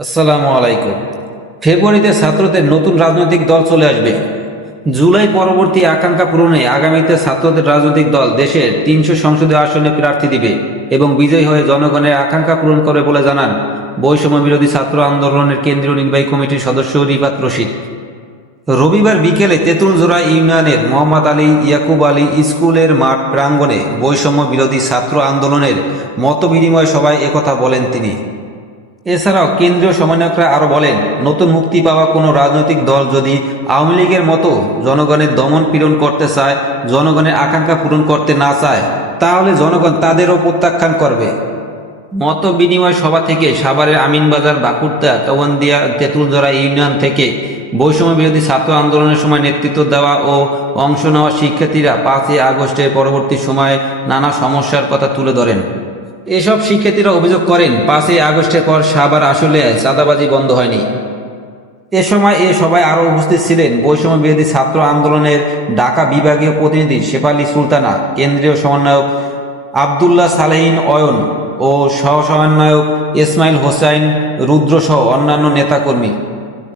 আসসালামু আলাইকুম। ফেব্রুয়ারিতে ছাত্রদের নতুন রাজনৈতিক দল চলে আসবে। জুলাই পরবর্তী আকাঙ্ক্ষা পূরণে আগামীতে ছাত্রদের রাজনৈতিক দল দেশের তিনশো সংসদীয় আসনে প্রার্থী দিবে এবং বিজয়ী হয়ে জনগণের আকাঙ্ক্ষা পূরণ করবে বলে জানান বৈষম্য বিরোধী ছাত্র আন্দোলনের কেন্দ্রীয় নির্বাহী কমিটির সদস্য রিফাত রশিদ। রবিবার বিকেলে তেঁতুলজোড়া ইউনিয়নের মোহাম্মদ আলী ইয়াকুব আলী স্কুলের মাঠ প্রাঙ্গণে বৈষম্য বিরোধী ছাত্র আন্দোলনের মতবিনিময় সভায় একথা বলেন তিনি। এছাড়াও কেন্দ্রীয় সমন্বয়করা আরও বলেন, নতুন মুক্তি পাওয়া কোনো রাজনৈতিক দল যদি আওয়ামী লীগের মতো জনগণের দমন পীড়ন করতে চায়, জনগণের আকাঙ্ক্ষা পূরণ করতে না চায়, তাহলে জনগণ তাদেরও প্রত্যাখ্যান করবে। মত বিনিময় সভা থেকে সাভারের আমিনবাজার বাকুরতা চৌবন্দিয়া তেঁতুলজোড়া ইউনিয়ন থেকে বৈষম্য বিরোধী ছাত্র আন্দোলনের সময় নেতৃত্ব দেওয়া ও অংশ নেওয়া শিক্ষার্থীরা পাঁচই আগস্টের পরবর্তী সময়ে নানা সমস্যার কথা তুলে ধরেন। এসব শিক্ষার্থীরা অভিযোগ করেন, পাঁচই আগস্টের পর সাবার আসলে চাঁদাবাজি বন্ধ হয়নি। এ সময় এ সবাই আরও উপস্থিত ছিলেন বৈষম্য বিরোধী ছাত্র আন্দোলনের ঢাকা বিভাগীয় প্রতিনিধি শেফালি সুলতানা, কেন্দ্রীয় সমন্বয়ক আবদুল্লাহ সালেহিন অয়ন ও সহ সমন্বয়ক ইসমাইল হোসাইন, রুদ্রসহ অন্যান্য নেতাকর্মী।